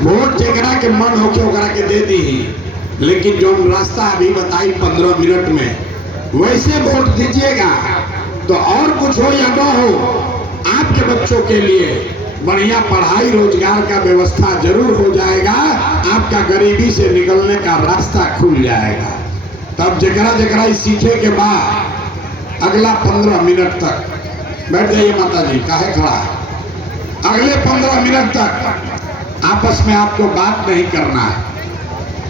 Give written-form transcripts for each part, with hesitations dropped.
Vote जकरा के मन होके ओकरा के दे दी, लेकिन जो रास्ता अभी बताई 15 मिनट में वैसे वोट दीजिएगा तो और कुछ हो या ना हो, आपके बच्चों के लिए बढ़िया पढ़ाई रोजगार का व्यवस्था जरूर हो जाएगा, आपका गरीबी से निकलने का रास्ता खुल जाएगा। तब जकरा जकरा सीखे के बाद अगला 15 मिनट तक बैठ जाइए। माता जी काहे खड़ा है? अगले 15 मिनट तक आपस में आपको बात नहीं करना है,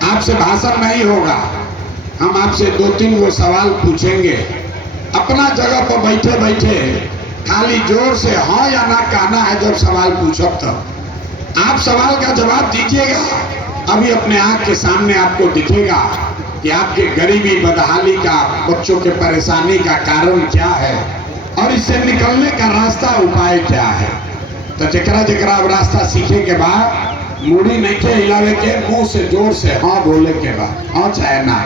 आपसे भाषण नहीं होगा। हम आपसे 2-3 वो सवाल पूछेंगे, अपना जगह पर बैठे बैठे खाली जोर से हाँ या ना कहना है। जब सवाल पूछो तब आप सवाल का जवाब दीजिएगा। अभी अपने आँख के सामने आपको दिखेगा कि आपके गरीबी बदहाली का, बच्चों के परेशानी का कारण क्या है और इससे निकलने का रास्ता उपाय क्या है। तो जकरा जकरा अब रास्ता सीखे के बाद मुड़ी नहीं के हिलावे के, मुंह से जोर से हाँ बोले के बाद, हाँ चाहे ना।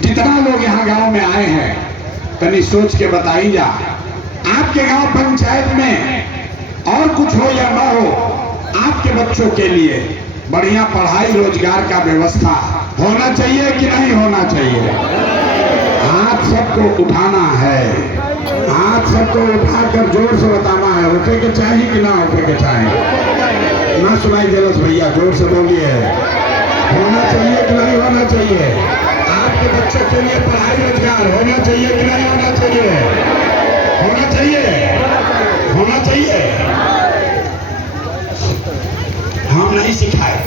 जितना लोग यहाँ गांव में आए हैं तनी सोच के बताई जा, आपके गांव पंचायत में और कुछ हो या ना हो, आपके बच्चों के लिए बढ़िया पढ़ाई रोजगार का व्यवस्था होना चाहिए कि नहीं होना चाहिए? हाथ सबको उठाना है, हाथ सबको उठाकर जोर से बताना है, उठे के चाहिए कि ना उठे के चाहिए? ना सुनाई जलस भैया, जोर से बोलिए। होना चाहिए कि नहीं होना चाहिए? आपके बच्चों के लिए पढ़ाई रोजगार होना चाहिए कि नहीं होना चाहिए? होना चाहिए, होना चाहिए। हम नहीं सिखाए,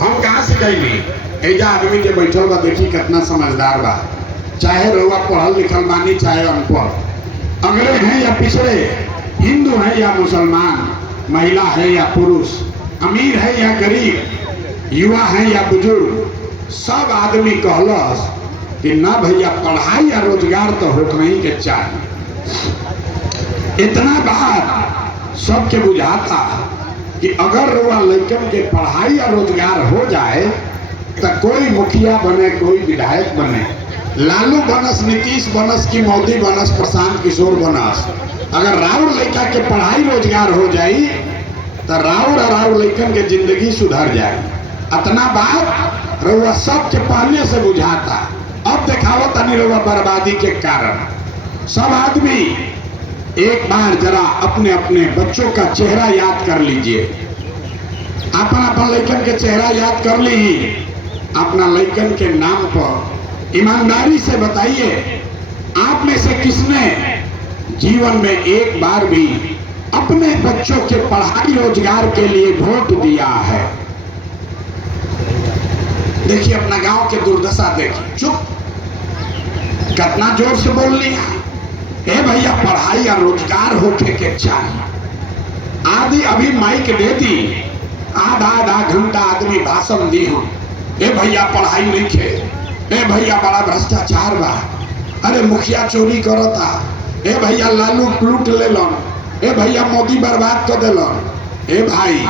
हम कहाँ सिखाएंगे? एजा आदमी के बैठल बा, देखी कितना समझदार बा, चाहे रउआ पढ़ल लिखल बानी चाहे अनपढ़, अंग्रेज हैं या पिछड़े, हिंदू हैं या मुसलमान, महिला है या पुरुष, अमीर है या गरीब, युवा है या बुजुर्ग, सब आदमी कहलस कि ना भैया पढ़ाई या रोजगार तो होना ही के चाहिए। इतना बात सबके बुझाता कि अगर रुआ लड़कन के पढ़ाई या रोजगार हो जाए तो कोई मुखिया बने, कोई विधायक बने, लालू बनस, नीतीश बनस की मोदी बनस, प्रशांत किशोर बनस, अगर राउर लड़का के पढ़ाई रोजगार हो जाई तो राउर और राउर लड़कन के जिंदगी सुधर जाए। इतना बात रुआ सबके पहले से बुझाता। अब दिखावो तनी रुआ बर्बादी के कारण। सब आदमी एक बार जरा अपने अपने बच्चों का चेहरा याद कर लीजिए, अपना लड़कन के चेहरा याद कर ली। अपना लड़कन के नाम पर ईमानदारी से बताइए, आप में से किसने जीवन में एक बार भी अपने बच्चों के पढ़ाई रोजगार के लिए वोट दिया है? देखिए अपना गांव के दुर्दशा देखिए। चुप, कितना जोर से बोल लिया। ए भैया पढ़ाई या रोजगार होके के चाहिए। आदि अभी माइक दे दी, आधा घंटा आदमी भाषण दी हम, ए भैया पढ़ाई नहीं खे, ए भैया बड़ा भ्रष्टाचार बा, अरे मुखिया चोरी करता, ए भैया लालू लूट लेलन, ए भैया मोदी बर्बाद कर देलन। ए भाई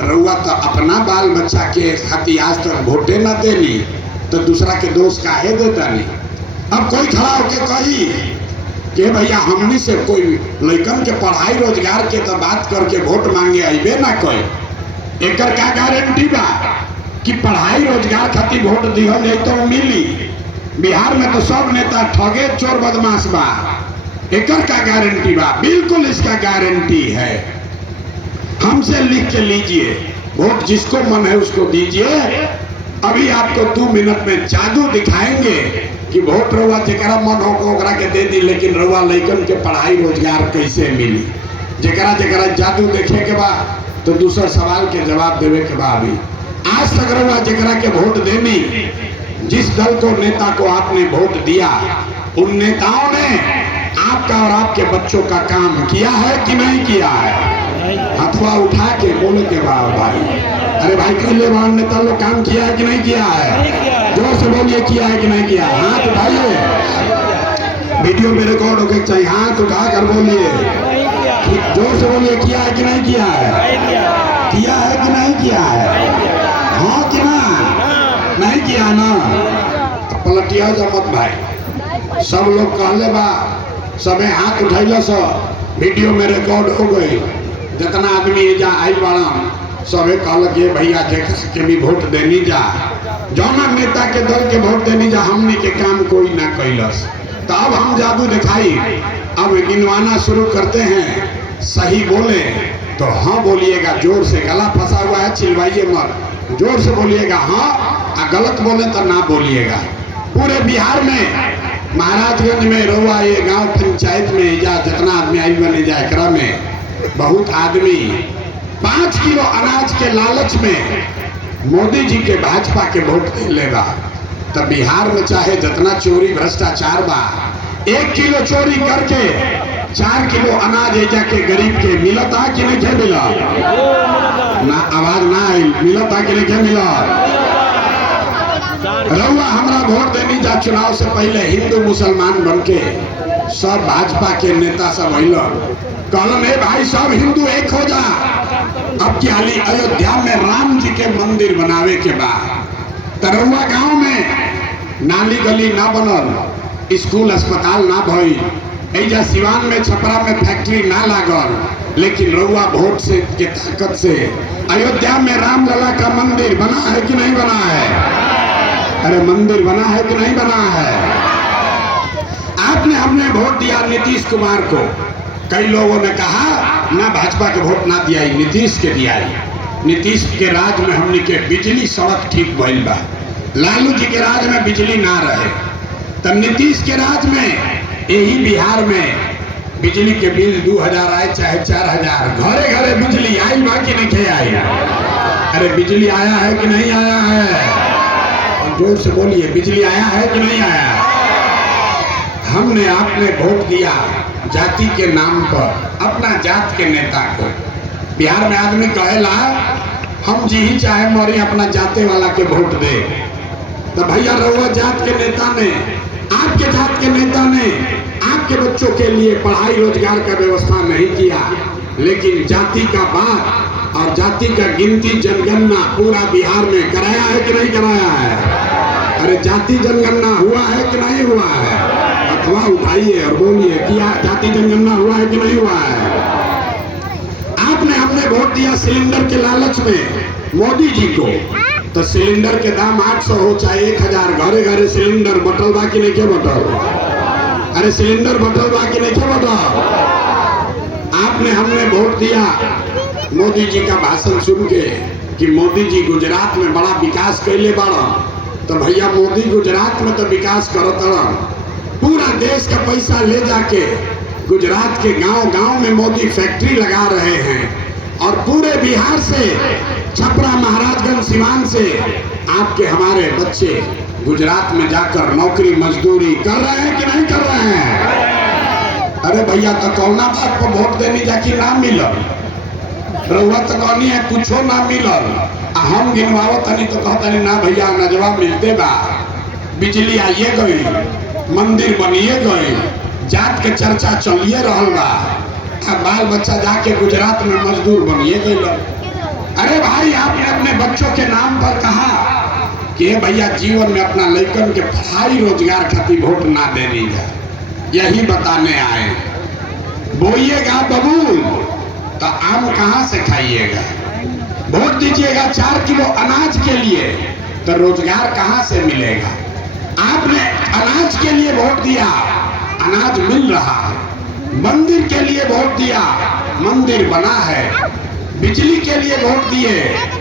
रउआ तो अपना बाल बच्चा के खातिर आज तक वोटे न देनी तो दूसरा के दोष काहे देता नहीं? अब कोई खड़ा होके कही कि भैया हमनी से कोई लड़कन के पढ़ाई रोजगार के तो बात करके वोट मांगे आइबे ना कोई, एकर का गारंटी बा कि पढ़ाई रोजगार खातिर वोट दिहल जाए तो मिली? बिहार में तो सब नेता ठगे चोर बदमाश बा, एकर का गारंटी बा? बिल्कुल इसका गारंटी है। हमसे लिख के लीजिए, वोट जिसको मन है उसको दीजिए। अभी आपको 2 मिनट में जादू दिखाएंगे कि वोट रउआ जरा मन हो ओकरा के दे दी, लेकिन रउआ लड़कन के पढ़ाई रोजगार कैसे मिली? जरा जादू देखे के बाद तो दूसरा सवाल के जवाब देवे के बाद अभी आज तक रउआ जरा के वोट देनी, जिस दल को नेता को आपने वोट दिया, उन नेताओं ने आपका और आपके बच्चों का काम किया है कि नहीं किया है? हथवा उठा के बोले के बाद भाई, अरे भाई कल बार नेता लोग काम किया है कि नहीं किया है? जोर से बोलिए किया है कि नहीं किया? हाथ उठाइए, वीडियो में रिकॉर्ड होके चाहिए। हाथ उठा कर बोलिए, जोर से बोलिए किया है कि नहीं किया है? किया है कि नहीं किया है? हाँ कि ना? नहीं किया ना? पलटिया जमत भाई, सब लोग कहले बा, सबे हाथ उठैला, सब वीडियो में रिकॉर्ड हो गई। जितना आदमी एजा आई बाड़न सबे कहल के भैया जेकरा के भी वोट देनी जा, जौना नेता के दल के वोट देनी जा, हमने के काम कोई ना कैलस। तो अब हम जादू दिखाई, अब गिनवाना शुरू करते हैं। सही बोले तो हाँ बोलिएगा जोर से, गला फंसा हुआ है चिल्लाइए मत, जोर से बोलिएगा हाँ, और गलत बोले तो ना बोलिएगा। पूरे बिहार में महाराजगंज में रहुआ ये गांव पंचायत में जा जितना आदमी आई बने जाए एकरा में बहुत आदमी 5 किलो अनाज के लालच में मोदी जी के भाजपा के वोट लेगा। तो बिहार में चाहे जितना चोरी भ्रष्टाचार बा, 1 किलो चोरी करके 4 किलो अनाज एजा के गरीब के मिलता कि नहीं मिला ना, आवाज ना आई, मिलता कि नहीं मिला। रहुआ हमरा वोट देनी जा, चुनाव से पहले हिंदू मुसलमान बन के सब भाजपा के नेता सब कहलन है भाई सब हिंदू एक हो जा। अब की हाली अयोध्या में राम जी के मंदिर बनावे के बाद तरहुआ गांव में नाली गली ना बनल, स्कूल अस्पताल ना भइल, एजा सिवान में छपरा में फैक्ट्री ना लागल, लेकिन रहुआ वोट से के ताकत से अयोध्या में राम लला का मंदिर बना है कि नहीं बना है? अरे मंदिर बना है कि नहीं बना है? आपने हमने वोट दिया नीतीश कुमार को। कई लोगों ने कहा ना भाजपा के वोट ना दिया, नीतीश के दिया। नीतीश के राज में हमने के बिजली सड़क ठीक भइल बा, लालू जी के राज में बिजली ना रहे। तब नीतीश के राज में यही बिहार में बिजली के बिल 2000 आए चाहे 4000, घरे घरे बिजली आई बा कि नहीं आई? अरे बिजली आया है कि नहीं आया है? जोर से बोलिए, बिजली आया है कि नहीं आया? हमने आपने वोट दिया जाति के नाम पर अपना जात के नेता को। बिहार में आदमी कहेला हम जी ही चाहे मरी अपना जाते वाला के वोट दे। तो भैया रहुआ जात के नेता ने, आपके जात के नेता ने आपके बच्चों के लिए पढ़ाई रोजगार का व्यवस्था नहीं किया, लेकिन जाति का बात और जाति का गिनती जनगणना पूरा बिहार में कराया है कि नहीं कराया है? अरे जाति जनगणना हुआ है कि नहीं हुआ है? अथवा उठाइए और बोलिए क्या जाति जनगणना हुआ है कि नहीं हुआ है? आपने हमने वोट दिया सिलेंडर के लालच में मोदी जी को, तो सिलेंडर के दाम 800 हो चाहे 1000, घरे घरे सिलेंडर बटल बा कि नहीं के बटल? अरे सिलेंडर बटल बा कि नहीं के बटल? आपने हमने वोट दिया मोदी जी का भाषण सुन के कि मोदी जी गुजरात में बड़ा विकास कैले बाड़न। तो भैया मोदी गुजरात में तो विकास करत हन, पूरा देश का पैसा ले जाके गुजरात के गांव गांव में मोदी फैक्ट्री लगा रहे हैं, और पूरे बिहार से छपरा महाराजगंज सिवान से आपके हमारे बच्चे गुजरात में जाकर नौकरी मजदूरी कर रहे हैं कि नहीं कर रहे हैं? अरे भैया तो कौना बात पर वोट देनी जाकि ना मिलल, रहुआ तो कहनी है कुछो ना मिलल, हम गिनवाओ तनी तो कहतनी ना भैया नजवा मिलते बा, बिजली आइए गई, मंदिर बनिए गई, जात के चर्चा चलिए रहल बा, बाल बच्चा जाके गुजरात में मजदूर बनिए गई। अरे भाई आपने अपने बच्चों के नाम पर कहा कि भैया जीवन में अपना लड़कन के पढ़ाई रोजगार खातिर वोट ना देनी है, यही बताने आए। बोइएगा बबूल तो आम कहाँ से खाइएगा? वोट दीजिएगा 4 किलो अनाज के लिए तो रोजगार कहाँ से मिलेगा? आपने अनाज के लिए वोट दिया, अनाज मिल रहा है। मंदिर के लिए वोट दिया, मंदिर बना है। बिजली के लिए वोट दिए,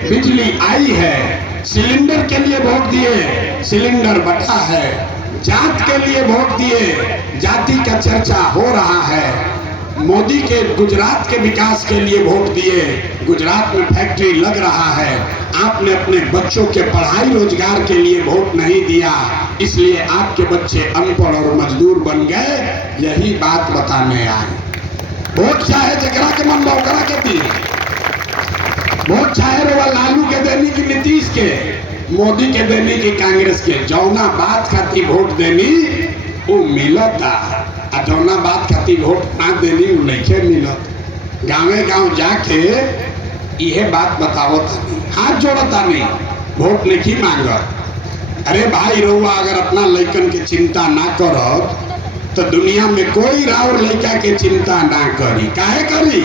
बिजली आई है। सिलेंडर के लिए वोट दिए, सिलेंडर बटा है। जात के लिए वोट दिए, जाति का चर्चा हो रहा है। मोदी के गुजरात के विकास के लिए वोट दिए, गुजरात में फैक्ट्री लग रहा है। आपने अपने बच्चों के पढ़ाई रोजगार के लिए वोट नहीं दिया, इसलिए आपके बच्चे अनपढ़ और मजदूर बन गए। यही बात बताने आए। वोट चाहे जगरा के मन बौकरा के दी, वोट चाहे रवा लालू के देनी की नीतीश के, मोदी के देनी की कांग्रेस के, जौना बात खाती वोट देनी वो मिलता, आ जौना बात खाती वोट ना देनी वो नहीं मिलत। गाँवे गाँव जाके यह बात बताओ तानी, हाथ जोड़ो तानी, वोट नहीं मांगत। अरे भाई रहुआ अगर अपना लड़कन के चिंता ना करत तो दुनिया में कोई राउर लड़का के चिंता ना करी। काहे करी?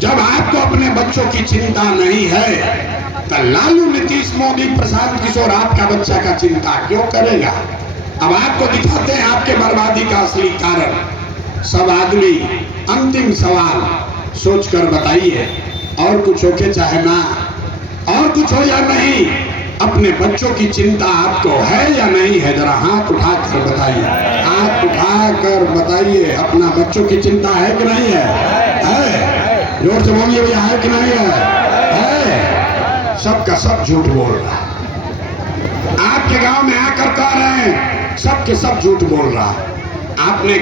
जब आपको अपने बच्चों की चिंता नहीं है तो लालू, नीतीश, मोदी, प्रशांत किशोर आपका बच्चा का चिंता क्यों करेगा? अब आपको दिखाते हैं आपके बर्बादी का असली कारण। सब आदमी अंतिम सवाल सोचकर बताइए, और कुछ हो के चाहे ना, और कुछ हो या नहीं, अपने बच्चों की चिंता आपको है या नहीं है? जरा हाथ उठाकर बताइए, हाथ उठाकर बताइए, अपना बच्चों की चिंता है कि नहीं है? है? जोर से बोलिए भैया, है कि नहीं है? सबका सब झूठ बोल रहा है। आपके गांव में आकर कह रहे हैं सबके सब झूठ बोल रहा। आपने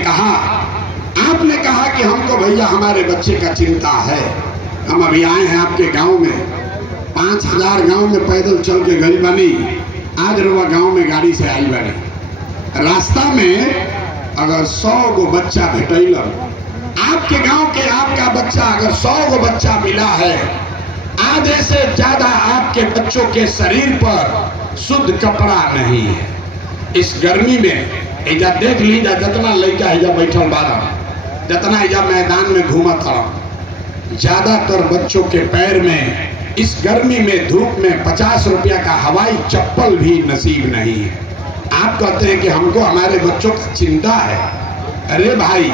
कहा कि हमको भैया हमारे बच्चे का चिंता है। हम अभी आए हैं आपके गांव में, 5000 गांव में पैदल चल के गई बनी, आज रुआ गांव में गाड़ी से आई बनी। रास्ता में अगर 100 गो बच्चा भेटैलन, आपके गांव के आपका बच्चा अगर 100 गो बच्चा मिला है, आधे से ज्यादा आपके बच्चों के शरीर पर शुद्ध कपड़ा नहीं है। इस गर्मी में एजा देख लीजा, जितना लड़का एजा बैठल बारा, जितना एजा मैदान में घूमत रहा, ज्यादातर बच्चों के पैर में इस गर्मी में धूप में 50 रुपया का हवाई चप्पल भी नसीब नहीं है। आप कहते हैं कि हमको हमारे बच्चों की चिंता है। अरे भाई,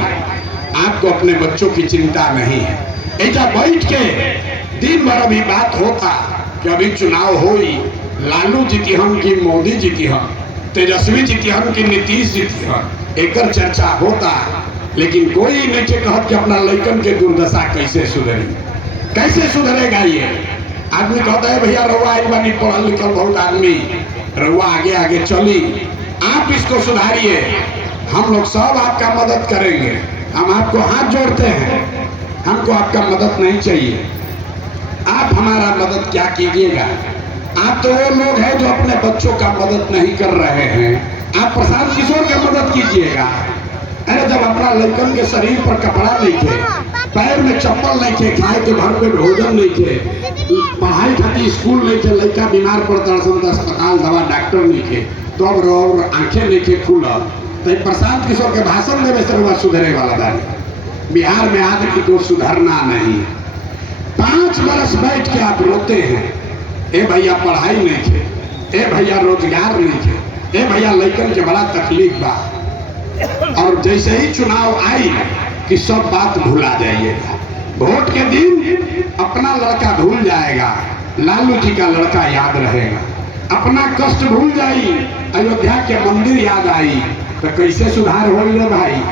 आपको अपने बच्चों की चिंता नहीं है। ऐसा बैठ के दिन भर अभी बात होता कि अभी चुनाव होई, लालू जी की हम की मोदी जी की हम, तेजस्वी जी की हम की नीतीश जी की हम, एक चर्चा होता, लेकिन कोई नहीं कहत कि अपना लड़कन के दुर्दशा कैसे सुधरी, कैसे सुधरेगा ये। आदमी कहता है भैया रउआ आई बानी, पढ़ल लिखल बहुत आदमी, रउआ आगे आगे चली, आप इसको सुधारिए, हम लोग सब आपका मदद करेंगे। हम आपको हाथ जोड़ते हैं, हमको आपका मदद नहीं चाहिए। आप हमारा मदद क्या कीजिएगा? आप तो वो लोग हैं जो अपने बच्चों का मदद नहीं कर रहे हैं। आप प्रशांत किशोर का मदद कीजिएगा। अरे जब अपना लड़कन के शरीर पर कपड़ा नहीं थे, पैर में चप्पल नहीं थे, खाए के भर पेट भोजन नहीं थे, पढ़ाई खाती स्कूल नहीं थे, लड़का बीमार पड़ता तो अस्पताल दवा डॉक्टर नहीं थे, तो अब आंखें नहीं थे खुला, तो प्रशांत किशोर के भाषण देवे से हुआ सुधरे वाला बारी। बिहार में आदमी को सुधरना नहीं। 5 बरस बैठ के आप रोते हैं, ए भैया पढ़ाई नहीं थे, ए भैया रोजगार नहीं थे, ए भैया लड़कन के बड़ा तकलीफ बा, और जैसे ही चुनाव आई कि सब बात भुला जाइएगा। वोट के दिन अपना लड़का भूल जाएगा, लालू जी का लड़का याद रहेगा। अपना कष्ट भूल जाई, अयोध्या के मंदिर याद आई, तो कैसे सुधार हो भाई?